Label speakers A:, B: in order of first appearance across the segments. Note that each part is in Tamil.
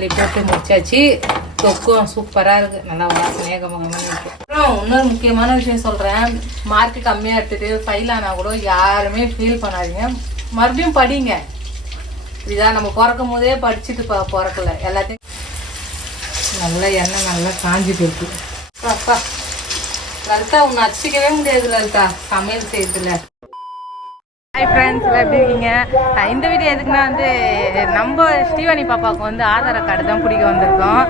A: மல்லி போட்டு முடிச்சாச்சு தொக்கும் சூப்பராக இருக்குது நல்லா வாசனையாக கமகமான அப்புறம் இன்னொரு முக்கியமான விஷயம் சொல்கிறேன் மார்க் கம்மியாக எடுத்துகிட்டு ஃபெயில் ஆனால் கூட யாருமே ஃபீல் பண்ணாதீங்க. மறுபடியும் படிங்க. இதான் நம்ம பிறக்கும் போதே படிச்சுட்டு ப பிறக்கல. எல்லாத்தையும் நல்லா எண்ணெய் நல்லா காஞ்சிட்டு போயிருக்கு அப்பா லலிதா உன்னை அச்சிக்கவே முடியாது லலிதா. சமையல் செய்யறதுல. ஹாய் ஃப்ரெண்ட்ஸ் எல்லாம் எப்படி இருக்கீங்க? இந்த வீடியோ எதுக்குன்னா வந்து நம்ம ஸ்ரீவாணி பாப்பாவுக்கு வந்து ஆதார் கார்டு தான் பிடிக்க வந்திருக்கோம்.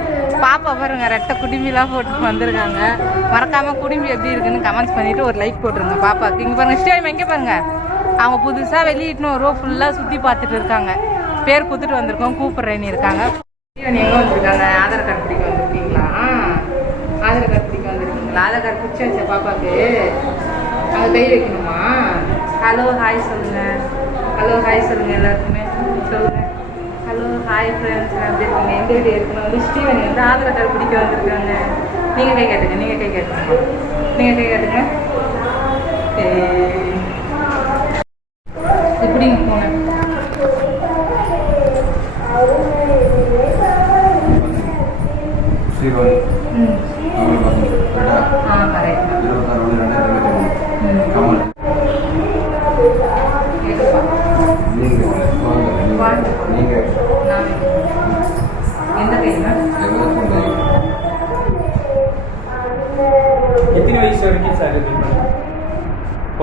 A: பாப்பா பாருங்க ரெட்டை குடும்பிலாம் போட்டு வந்திருக்காங்க. மறக்காம குடும்பி எப்படி இருக்குன்னு கமெண்ட்ஸ் பண்ணிட்டு ஒரு லைக் போட்டுருங்க பாப்பாவுக்கு. இங்கே பாருங்க ஸ்ரீவாணி எங்கே பாருங்க. அவங்க புதுசாக வெளியிட்டுன்னு ஒரு ரோ ஃபுல்லாக சுற்றி பார்த்துட்டு இருக்காங்க. பேர் கொடுத்துட்டு வந்திருக்கோம் கூப்பிட்றேன்னு இருக்காங்க. ஸ்ரீவாணி எங்கே வந்திருக்காங்க? ஆதார் கார்டு பிடிக்க வந்திருக்கீங்களா? ஆதார் கார்டு பிடிக்க வந்திருக்கீங்களா? ஆதார் கார்டு பிடிச்சாச்சா பாப்பாவுக்கு? அங்கே கை வைக்கணுமா? ஹலோ ஹாய் சொல்லுங்க. ஹலோ ஹாய் சொல்லுங்க எல்லாருக்குமே. சொல்லுங்க. ஹலோ ஹாய் ஃப்ரெண்ட்ஸ் எப்படி இருக்கீங்க? எங்க வீட்டு இருக்கணும்? வந்து வந்து ஆதார் கார்டு பிடிக்க வந்திருக்காங்க. நீங்கள் கை கேட்டுங்க நீங்கள் கை கேட்டுங்க. நீங்கள் கை கேட்டுங்க. எப்படிங்க போனேன்
B: ஸ்ரீவாணி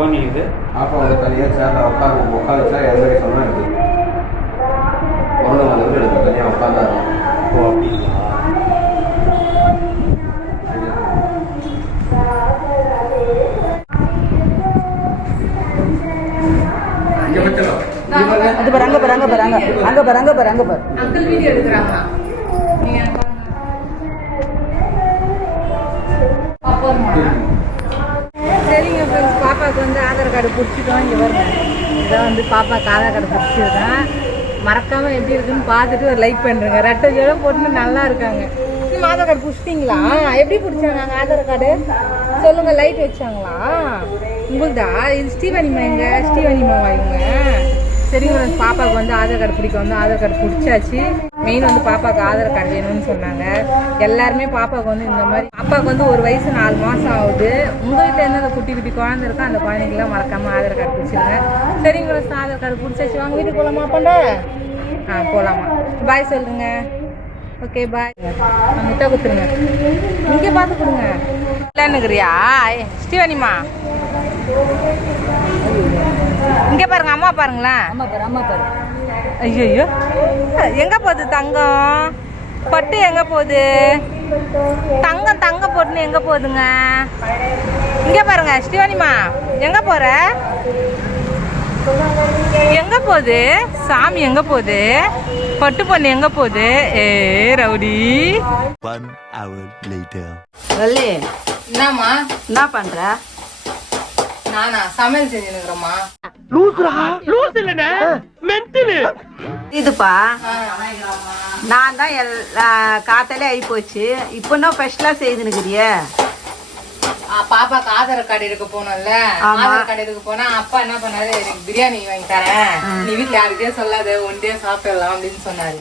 C: போனி இது.
B: பாப்பா வந்து தனியாக சேரில் உட்காந்து உட்காந்து வச்சா எந்த வயசு சொன்னால் இருக்குது பிறந்த வந்து எடுத்து தனியாக உட்காந்தாரு
C: ஓ அப்படிங்களா?
D: அது பாரு அங்க பாரு அங்க பாரு அங்க. அங்க பாரு அங்க பாரு அங்க பாரு.
A: அங்கிள் வீடியோ எடுக்கிறாங்க கடை பிடிச்சிட்டோம் இங்கே வருங்க இதான் வந்து பாப்பா காதா கடை பிடிச்சிருக்கேன் மறக்காம எப்படி இருக்குன்னு பார்த்துட்டு ஒரு லைக் பண்ணுறேங்க ரெட்டை ஜோட போட்டு நல்லா இருக்காங்க. நீங்கள் ஆதார் கார்டு பிடிச்சிட்டிங்களா எப்படி பிடிச்சாங்க அங்கே ஆதார் கார்டு? சொல்லுங்கள் லைட் வச்சாங்களா? உங்களுதா? இது ஸ்ரீவனிமா எங்க? ஸ்ரீவனிமாவா இவங்க? சரிங்க பாப்பாவுக்கு வந்து ஆதார் கார்டு பிடிக்க வந்து ஆதார் கார்டு பிடிச்சாச்சு. மெயின் வந்து பாப்பாவுக்கு ஆதார் கார்டு வேணும்னு சொன்னாங்க. எல்லாருமே பாப்பாவுக்கு வந்து இந்த மாதிரி பாப்பாவுக்கு வந்து ஒரு வயசு நாலு மாதம் ஆகுது. உங்கள் வீட்டில் எந்த அந்த குட்டி குட்டி குழந்தை இருக்கோ? அந்த குழந்தைங்களாம் மறக்காம ஆதார் கார்டு பிடிச்சிருங்க. சரிங்க உங்களுக்கு ஆதார் கார்டு பிடிச்சாச்சு. வாங்க வீட்டுக்கு போகலாமா ஆ போகலாமா பாய் சொல்லுங்க. ஓகே பாய் முட்டை கொடுத்துருங்க. இங்கே பார்த்து கொடுங்க. இல்லைன்னுக்குறியா ஸ்ரீவனிமா இங்கே பாருங்க அம்மா பாருங்களேன்
D: அம்மா பாரு அம்மா பாரு.
A: ஐயோ எங்க போகுது தங்கம்? பட்டு எங்க போகுது? தங்கம் தங்க பொட்டுன்னு எங்க போகுதுங்க? இங்க பாருங்க ஸ்ரீவாணிமா எங்க போற? எங்க போகுது? சாமி எங்க போகுது? பட்டு பொண்ணு எங்க போகுது? ஏ rowdy.
E: One hour later.
D: Valli
A: என்னம்மா?
D: என்ன பண்ற?
A: நானா சமையல் செஞ்சுருக்கிறோம்மா
D: இதுப்பா நான் தான் எல் காத்தாலே ஆகி போச்சு. இப்போ என்ன ஸ்பெஷலாக செய்துனுக்குறிய
A: பாப்பாக்கு ஆதார் கார்டு எடுக்க போனோம்ல.
D: ஆமா.
A: ஆதார் கார்டு எடுக்க போனா அப்பா என்ன பண்ணாரு? எனக்கு பிரியாணி வாங்கி தரேன். நீ வீட்டுல யாருக்கிட்டே சொல்லாத ஒன்டே சாப்பிடலாம் அப்படின்னு சொன்னாரு.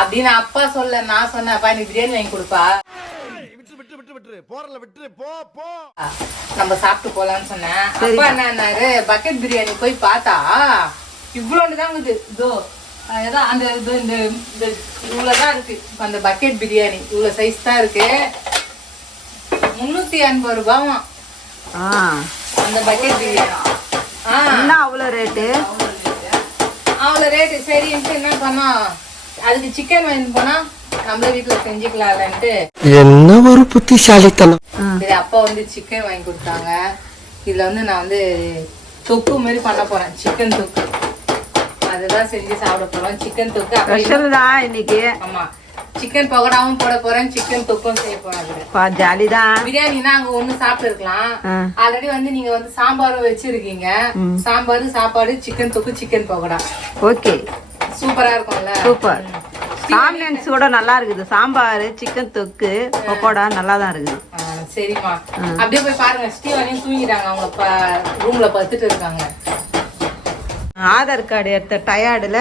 A: அப்படின்னு அப்பா சொல்ல நான் அப்பா எனக்கு பிரியாணி வாங்கி கொடுப்பா. நம்ம சாப்பிட்டு போலாம்னு சொன்னேன். அப்பா என்னன்னாரு பக்கெட் பிரியாணி போய் பார்த்தா இவ்வளோண்டு தான் இருக்குது. இதோ அதான் அந்த இது இந்த இந்த இவ்வளோதான் இருக்கு அந்த பக்கெட் பிரியாணி இவ்வளோ சைஸ் தான் இருக்கு. முந்நூற்றி எண்பது ரூபாவாம்.
D: ஆ.
A: அந்த பக்கெட் பிரியாணி ஆ.
D: என்ன அவ்வளோ ரேட்டு
A: அவ்வளோ ரேட்டு சரின்ட்டு என்ன பண்ணோம்? அதுக்கு சிக்கன் வாங்கிட்டு போனா நம்மள வீட்டில் செஞ்சுக்கலாம்லன்ட்டு.
F: என்ன ஒரு புத்திசாலித்தனம்.
A: சரி அப்பா வந்து சிக்கன் வாங்கி கொடுத்தாங்க. இதுல வந்து நான் வந்து தொக்கு மாதிரி பண்ண போறேன். சிக்கன் தொக்கு. அதுதான் செஞ்சு சாப்பிட போறோம். சிக்கன் தொக்கு
D: இன்னைக்கு.
A: ஆமா. சிக்கன் பகோடாவும் போட போறேன். சிக்கன் தொக்கும் செய்ய போறேன் அதுல.
D: பா ஜாலி தான்
A: பிரியாணினா அங்க ஒண்ணு சாப்பிட்டு இருக்கலாம். ஆல்ரெடி வந்து நீங்க வந்து சாம்பாரும் வச்சிருக்கீங்க. சாம்பார் சாப்பாடு சிக்கன் தொக்கு சிக்கன் பகோடா.
D: ஓகே.
A: சூப்பரா இருக்கும்ல?
D: சூப்பர். சாமியன்ஸ் கூட நல்லா இருக்குது. சாம்பார் சிக்கன் தொக்கு பக்கோடா நல்லா தான் இருக்குது.
A: சரிம்மா. அப்படியே போய் பாருங்க. ஸ்டீவனையும் தூங்கிட்டாங்க. அவங்க ரூம்ல படுத்துட்டு இருக்காங்க.
D: ஆதார் கார்டு எடுத்த டயர்டில்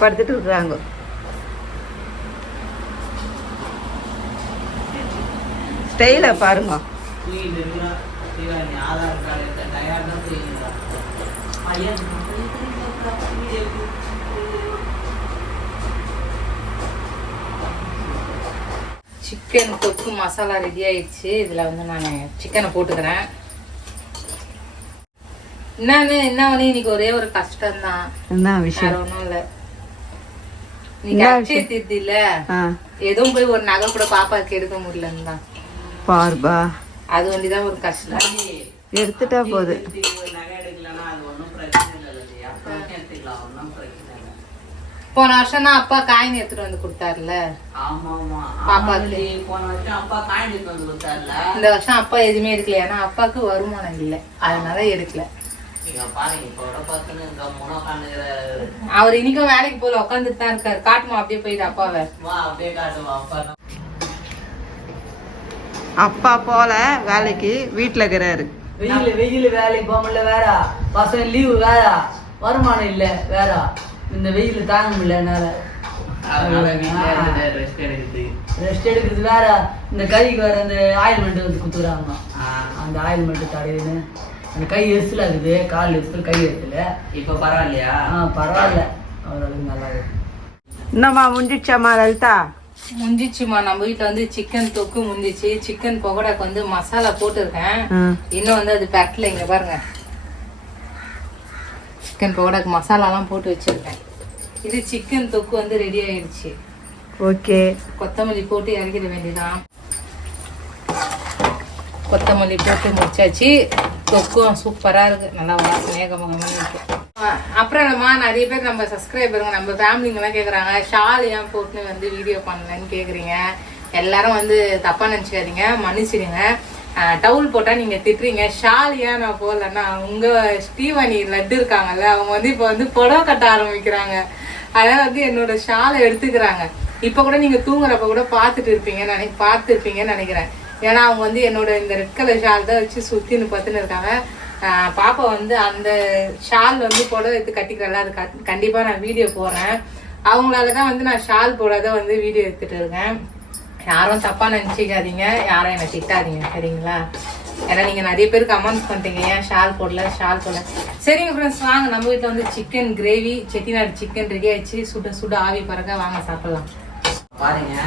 D: படுத்துட்டு இருக்கிறாங்க. ஸ்டைலை பாருங்க
A: சிக்கன் தொக்கு மசாலா ரெடி ஆயிடுச்சு. இதில் வந்து நான் சிக்கனை போட்டுக்கிறேன். என்னன்னு என்ன ஒன்று இன்னைக்கு ஒரே ஒரு கஷ்டம் தான்
D: என்ன விஷயம்?
A: ஒன்றும் இல்லை. நீங்க அச்சய
D: ஆ.
A: எதுவும் போய் ஒரு நகை கூட பாப்பாக்கு எடுக்க முடியலன்னு தான்.
D: பார்பா.
A: அது ஒண்டிதான் ஒரு கஷ்டம்.
D: எடுத்துட்டா போகுது
A: போன வருஷம் தான் அப்பா காயின் எடுத்துட்டு வந்து கொடுத்தாருல. பாப்பாக்கு இந்த வருஷம் அப்பா எதுவுமே எடுக்கல. ஏன்னா அப்பாவுக்கு வருமானம் இல்லை. அதனால எடுக்கல. அவர் இன்னைக்கும் வேலைக்கு போல உட்காந்துட்டு தான் இருக்காரு. காட்டுமா அப்படியே போயிட்டு அப்பாவை.
D: அப்பா போல வேலைக்கு வீட்டில் இருக்கிறாரு.
G: வெயில் வெயில் வேலைக்கு போக முடியல வேற. பசங்க லீவு வேற. வருமானம் இல்ல வேற. இந்த வெயில் தாங்க முடியல என்னால. ரெஸ்ட் எடுக்கிறது வேற. இந்த கைக்கு வேற அந்த ஆயில்மெண்ட் வந்து குத்துறாங்க அந்த ஆயில்மெண்ட் தடையுன்னு அந்த கை எரிச்சல் ஆகுது கால் எரிச்சல் கை எரிச்சல.
C: இப்ப பரவாயில்லையா?
G: ஆ பரவாயில்ல. ஓரளவுக்கு நல்லா இருக்கு.
D: என்னம்மா முடிஞ்சிடுச்சாம்மா லலிதா?
A: முந்திச்சுமா நம்ம வீட்ல வந்து சிக்கன் தொக்கு முந்திச்சு சிக்கன் பகோடாக்கு வந்து மசாலா போட்டிருக்கேன். இன்னும் வந்து அது பெட்டல இங்க பாருங்க. சிக்கன் பகோடாக்கு மசாலாலாம் போட்டு வச்சிருக்கேன். இது சிக்கன் தொக்கு வந்து ரெடி ஆயிடுச்சு.
D: ஓகே.
A: கொத்தமல்லி போட்டு இறக்கிட வேண்டியதான் கொத்தமல்லி போட்டு முடிச்சாச்சு. தொக்கும் சூப்பரா இருக்கு. நல்லா வாசனையாக இருக்கு. அப்புறம் அப்புறமா நிறைய பேர் நம்ம சப்ஸ்கிரைபருங்க நம்ம ஃபேமிலிங்கெல்லாம் கேட்குறாங்க ஷால் ஏன் போட்டுன்னு வந்து வீடியோ பண்ணலன்னு கேட்குறீங்க எல்லாரும் வந்து தப்பாக நினச்சிக்காதீங்க மன்னிச்சிடுங்க. டவுல் போட்டால் நீங்கள் திட்டுறீங்க. ஷால் ஏன் நான் போடலன்னா உங்கள் ஸ்ரீவாணி லட்டு இருக்காங்கல்ல அவங்க வந்து இப்போ வந்து புடவை கட்ட ஆரம்பிக்கிறாங்க. அதனால் வந்து என்னோட ஷாலை எடுத்துக்கிறாங்க. இப்போ கூட நீங்கள் தூங்குறப்ப கூட பார்த்துட்டு இருப்பீங்கன்னு நினை பார்த்துருப்பீங்கன்னு நினைக்கிறேன். ஏன்னா அவங்க வந்து என்னோட இந்த ரெட் கலர் ஷால் தான் வச்சு சுற்றின்னு பார்த்துன்னு இருக்காங்க. பாப்பா வந்து அந்த ஷால் வந்து புடவை எடுத்து கட்டிக்கிறல அது கட்- கண்டிப்பா நான் வீடியோ போடுறேன். அவங்களால தான் வந்து நான் ஷால் போடாத வந்து வீடியோ எடுத்துட்டு இருக்கேன். யாரும் தப்பா நினைச்சிக்காதீங்க. யாரும் என்னை திட்டாதீங்க சரிங்களா? ஏன்னா நீங்க நிறைய பேர் கமெண்ட்ஸ் பண்ணிட்டீங்க. ஏன் ஷால் போடல? ஷால் போடல. சரிங்க ஃப்ரெண்ட்ஸ் வாங்க. நம்ம வீட்டில் வந்து chicken gravy Chettinad chicken ready ஆயிடுச்சு. சுட சுட ஆவி பறக்க வாங்க சாப்பிடலாம்.
G: பாருங்க.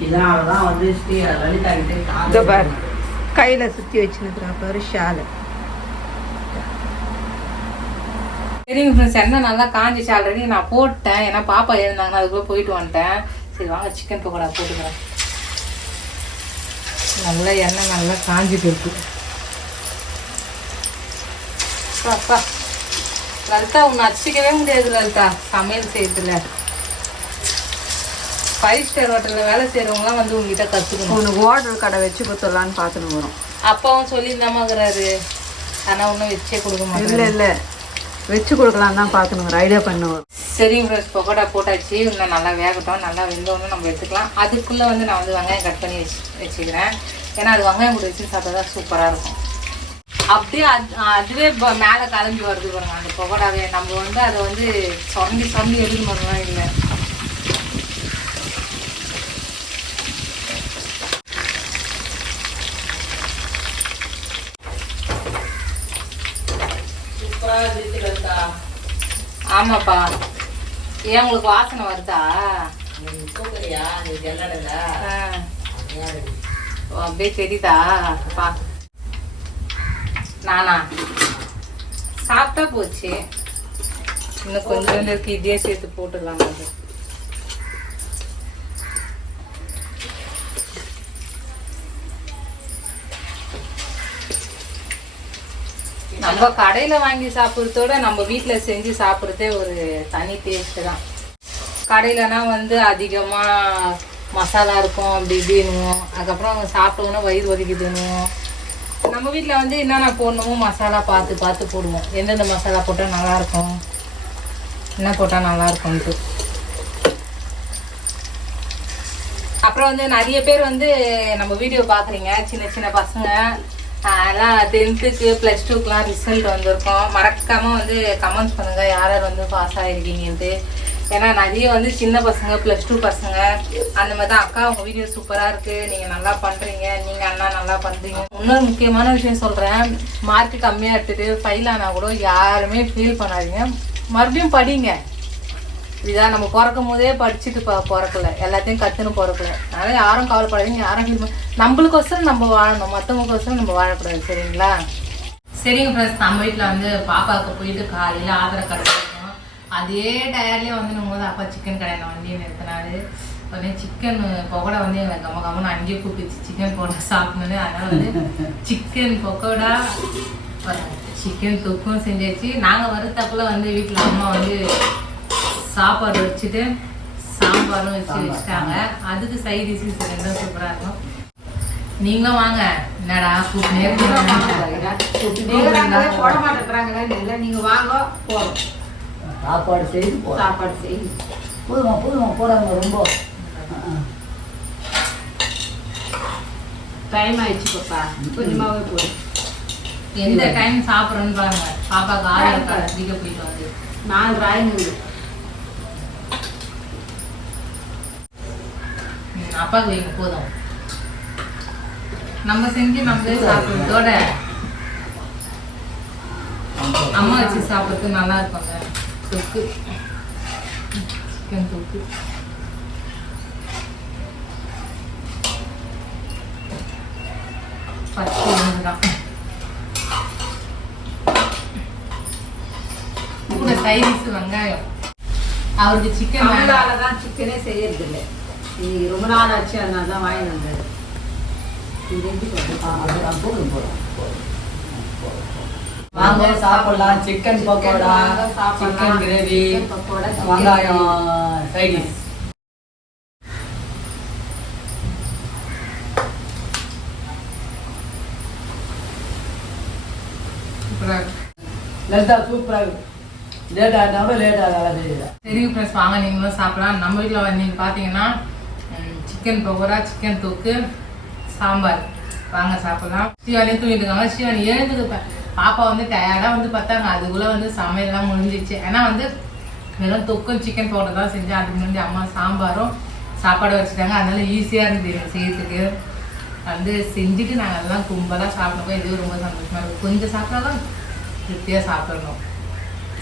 G: இதனாலதான் வந்து ஸ்ரீ லலிதா கிட்ட
D: பாரு. கையில் சுற்றி வச்சுருக்குறான் பாரு ஷாலு.
A: சரிங்க ஃப்ரெண்ட்ஸ் எண்ணெய் நல்லா காஞ்சிச்சு ஆல்ரெடி நான் போட்டேன். ஏன்னா பாப்பா எழுந்தாங்கன்னா அதுக்குள்ளே போயிட்டு வந்துட்டேன். சரி வாங்க சிக்கன் பக்கோடா போட்டுக்கிறேன். நல்லா எண்ணெய் நல்லா காஞ்சிட்டு இருக்கு. அப்பா. லலிதா உன்னை அடிச்சிக்கவே முடியாது லலிதா. சமையல் செய்யறதுல. ஃபைவ் ஸ்டார் ஹோட்டலில் வேலை செய்கிறவங்களாம் வந்து உங்ககிட்ட கற்றுக்கணும்
D: உனக்கு ஹோட்டல் கடை வச்சு கொடுத்துடலான்னு பார்த்துன்னு வரோம்
A: அப்பாவும் சொல்லியிருந்தாமாங்கிறாரு. ஆனால் ஒன்றும் வச்சே கொடுக்க மாட்டேன்
D: இல்லை இல்லை. வச்சு கொடுக்கலாம் தான் பார்க்கணும் ஒரு ஐடியா பண்ணுவோம் சரி
A: சரிங்க ஃப்ரெண்ட்ஸ் பக்கோடா போட்டாச்சு. இன்னும் நல்லா வேகட்டும். நல்லா வெந்தோன்னு நம்ம எடுத்துக்கலாம். அதுக்குள்ளே வந்து நான் வந்து வெங்காயம் கட் பண்ணி வச்சு வச்சுக்கிறேன். ஏன்னா அது வெங்காயம் கூட வச்சு சாப்பிட்டா தான் சூப்பராக இருக்கும். அப்படியே அது அதுவே மேலே கலந்து வருது பாருங்க. அந்த பக்கோடாவே. நம்ம வந்து அதை வந்து சொரண்டி சொரண்டி எழுதி பண்ணலாம் இல்லை சூப்பராக இருக்குல்லக்கா ஆமாப்பா. ஏன் உங்களுக்கு வாசனை வருதா? அப்படியே தெரியுதா? பா. நானா? சாப்பிட்டா போச்சு. இன்னும் கொஞ்சம் இருக்கு இதே சேர்த்து போட்டுடலாம் அது. நம்ம கடையில் வாங்கி சாப்பிட்றதோட நம்ம வீட்டில் செஞ்சு சாப்பிட்றதே ஒரு தனி டேஸ்ட்டு தான். கடையிலனா வந்து அதிகமாக மசாலா இருக்கும் அப்படி இப்படின்னுவோம் அதுக்கப்புறம் அவங்க சாப்பிட்டோன்னா வயிறு வலிக்குதுன்னுவோம் நம்ம வீட்டில் வந்து என்னென்ன போடணுமோ மசாலா பார்த்து பார்த்து போடுவோம். எந்தெந்த மசாலா போட்டால் நல்லாயிருக்கும் என்ன போட்டால் நல்லாயிருக்கும்ட்டு அப்புறம் வந்து நிறைய பேர் வந்து நம்ம வீடியோ பார்க்குறீங்க. சின்ன சின்ன பசங்க. அதெல்லாம் டென்த்துக்கு ப்ளஸ் டூக்குலாம் ரிசல்ட் வந்திருக்கோம். மறக்காமல் வந்து கமெண்ட்ஸ் பண்ணுங்கள் யார் யார் வந்து பாஸ் ஆகிருக்கீங்கன்ட்டு ஏன்னா நிறைய வந்து சின்ன பசங்க ப்ளஸ் டூ பசங்க அந்த மாதிரி தான் அக்கா உங்கள் வீடியோ சூப்பராக இருக்குது நீங்கள் நல்லா பண்ணுறீங்க நீங்கள் அண்ணா நல்லா பண்ணுறீங்க இன்னொரு முக்கியமான விஷயம் சொல்கிறேன் மார்க் கம்மியாக எடுத்துகிட்டு ஃபெயில் ஆனால் கூட யாருமே ஃபீல் பண்ணாதீங்க. மறுபடியும் படிங்க. இதான் நம்ம பிறக்கும் போதே படிச்சுட்டு ப பிறக்கல. எல்லாத்தையும் கற்றுன்னு பிறக்கல. அதனால யாரும் கவலைப்படாதீங்க. யாரும் feel நம்மளுக்கோசரம் நம்ம வாழணும் மற்றவங்களுக்கோசரம் நம்ம வாழக்கூடாது. சரிங்களா? சரிங்க ஃப்ரெண்ட்ஸ் நம்ம வீட்டில் வந்து பாப்பாவுக்கு போயிட்டு காலையில் ஆதரவு கிடச்சிருக்கோம் அதே டயர்லேயே வந்து நம்ம வந்து அப்பா சிக்கன் கடையில் வண்டியை நிறுத்தினாரு. உடனே சிக்கன் பக்கோடா வந்து எனக்கு கம்ம கம்மனு அங்கேயே கூப்பிடுச்சு சிக்கன் போட சாப்பிடணுன்னு அதனால வந்து சிக்கன் பக்கோடா சிக்கன் தொக்கும் செஞ்சாச்சு. நாங்கள் வரத்தக்குள்ள வந்து வீட்டில் அம்மா வந்து சாப்பாடு வச்சுட்டு சாம்பாரும் வச்சு வச்சுட்டாங்க. அதுக்கு சைட் டிஷ்ஷஸ் ரெண்டும் சூப்பராக இருக்கும்? நீங்களும் வாங்க. என்னடா
D: போட மாட்டேங்கிறாங்களே இல்லை நீங்க வாங்க போதும்
G: சாப்பாடு செய்து
D: சாப்பாடு செய்யுங்க
G: போதுமா போதுமா போடாங்க ரொம்ப.
D: டைம் ஆயிடுச்சு பாப்பா. கொஞ்சமாவே போதும்
A: எந்த டைம் சாப்பிட்றோன்னு பாருங்க. பாப்பாக்கு ஆதார் கார்டு அதிக போயிட்டு வந்து
D: நாலு ராய்நூறு
A: அப்பாவுக்கு வைங்க போதும். நம்ம செஞ்சு நம்மளே சாப்பிட்றதோட அம்மா வச்சு சாப்பிட்றது நல்லா இருக்கும்ல. தொக்கு. சிக்கன் தொக்கு. தான் கூட சைடிஸ் வெங்காயம். அவருக்கு சிக்கன்
D: தான் சிக்கனே செய்யறது இல்லை இன்னைக்கு ரொம்ப நாள் ஆச்சு அதனால தான் வாங்கி
G: போதும் வாங்க சாப்பிடலாம். சிக்கன் பக்கோடா. சிக்கன் கிரேவி வெங்காயம்
A: சூப்பராக இருக்கு.
G: லலிதா சூப்பராக இருக்கு. லேட் ஆகிட்டா கூட லேட் ஆகாது
A: சரி ஃப்ரெண்ட்ஸ் வாங்க நீங்களும் சாப்பிடலாம். நம்ம வீட்டில் வந்து நீங்கள் பார்த்தீங்கன்னா சிக்கன் பகோரா சிக்கன் தொக்கு சாம்பார். வாங்க சாப்பிடலாம். ஸ்ரீவாணி தூங்கிட்டு இருக்காங்க ஸ்ரீவாணி எழுந்துக்கு பாப்பா வந்து டயர்டாக வந்து பார்த்தாங்க. அதுக்குள்ளே வந்து சமையல்லாம் முடிஞ்சிச்சு ஏன்னா வந்து வெறும் தொக்கும் சிக்கன் பவுடர் தான் செஞ்சேன் அதுக்கு முன்னாடி அம்மா சாம்பாரும் சாப்பாடு வச்சுட்டாங்க. அதனால ஈஸியாக இருந்தது செய்யறதுக்கு. வந்து செஞ்சுட்டு நாங்கள் எல்லாம் கும்பலாக சாப்பிடுவோம் இதுவும் ரொம்ப சந்தோஷமாக இருக்கும் கொஞ்சம் சாப்பிட்டாலும் திருப்தியாக சாப்பிடணும்.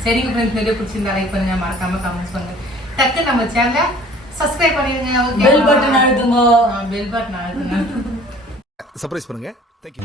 A: சரிங்க ஃப்ரெண்ட்ஸ் நிறைய பிடிச்சிருந்தா லைக் பண்ணுங்கள் மறக்காம கமெண்ட்ஸ் பண்ணுங்கள் டக்கு நம்ம சேனலை சப்ஸ்கிரைப் பண்ணிடுங்க ஓகே
G: பெல் பட்டன் அழுத்துங்க.
A: பெல் பட்டன் அழுத்துங்க.
E: சர்ப்ரைஸ் பண்ணுங்க. Thank you